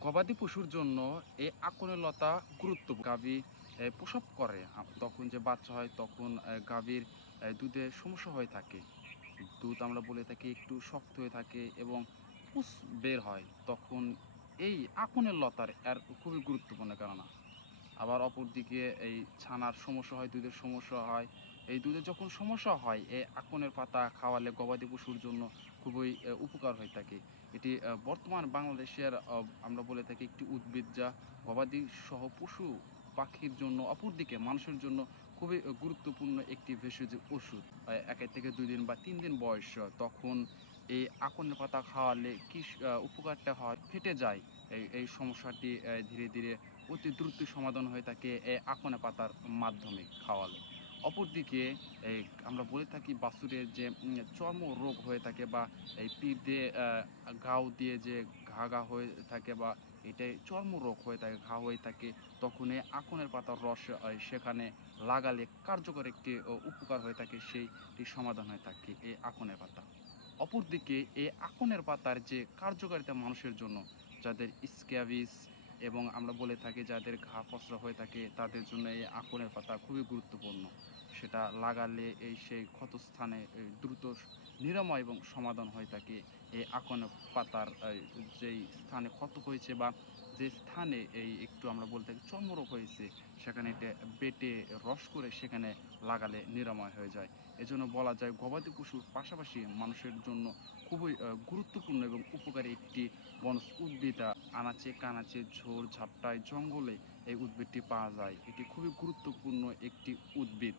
গবাদি পশুর জন্য এই আকনের লতা গুরুত্বপূর্ণ। গাভী প্রসব করে তখন যে বাচ্চা হয় তখন গাভীর দুধে সমস্যা হয়ে থাকে। দুধ আমরা বলে থাকি একটু শক্ত হয়ে থাকে এবং পুষ বের হয় তখন এই আকনের লতার খুবই গুরুত্বপূর্ণ কেননা। আবার অপরদিকে এই ছানার সমস্যা হয়, দুধের সমস্যা হয়। এই দুধের যখন সমস্যা হয় এই আকনের পাতা খাওয়ালে গবাদি পশুর জন্য খুবই উপকার হয়ে থাকে। এটি বর্তমান বাংলাদেশের আমরা বলে থাকি একটি উদ্ভিদ যা গবাদি সহ পশু পাখির জন্য অপরদিকে মানুষের জন্য খুবই গুরুত্বপূর্ণ একটি ভেষজ ওষুধ। ১ থেকে ২ দিন বা ৩ দিন বয়স তখন এই আকনের পাতা খাওয়ালে কি উপকারটা হয় ফেটে যায়। এই সমস্যাটি ধীরে, ধীরে অতি দ্রুত সমাধান হয়ে থাকে এই আকনে পাতার মাধ্যমে খাওয়ালে। অপরদিকে এই আমরা বলে থাকি বাছুরের যে চর্মরোগ হয়ে থাকে বা এই পিঠ দিয়ে ঘাও দিয়ে যে ঘা হয়ে থাকে বা এটাই চর্মরোগ হয়ে থাকে, ঘা হয়ে থাকে, তখন এই আকনের পাতার রস সেখানে লাগালে কার্যকর একটি উপকার হয়ে থাকে, সেইটি সমাধান হয়ে থাকে এই আকনের পাতা। অপরদিকে এই আকনের পাতার যে কার্যকারিতা মানুষের জন্য যাদের স্ক্যাবিস এবং আমরা বলে থাকি যাদের ঘা ফসরা হয়ে থাকে তাদের জন্য এই আকনের পাতা খুবই গুরুত্বপূর্ণ। সেটা লাগালে সেই ক্ষতস্থানে দ্রুত নিরাময় এবং সমাধান হয়ে থাকে এই আকনের পাতার যেই স্থানে ক্ষত হয়েছে বা যে স্থানে এই একটু আমরা বলে থাকি চর্মরোগ হয়েছে সেখানে এটা বেটে রস করে সেখানে লাগালে নিরাময় হয়ে যায়। এজন্য বলা যায় গবাদি পশুর পাশাপাশি মানুষের জন্য খুবই গুরুত্বপূর্ণ এবং উপকারী একটি বনজ উদ্ভিদ। আনাচে কানাচে ঝোড় ঝাপটায় জঙ্গলে এই উদ্ভিদটি পাওয়া যায়। এটি খুবই গুরুত্বপূর্ণ একটি উদ্ভিদ।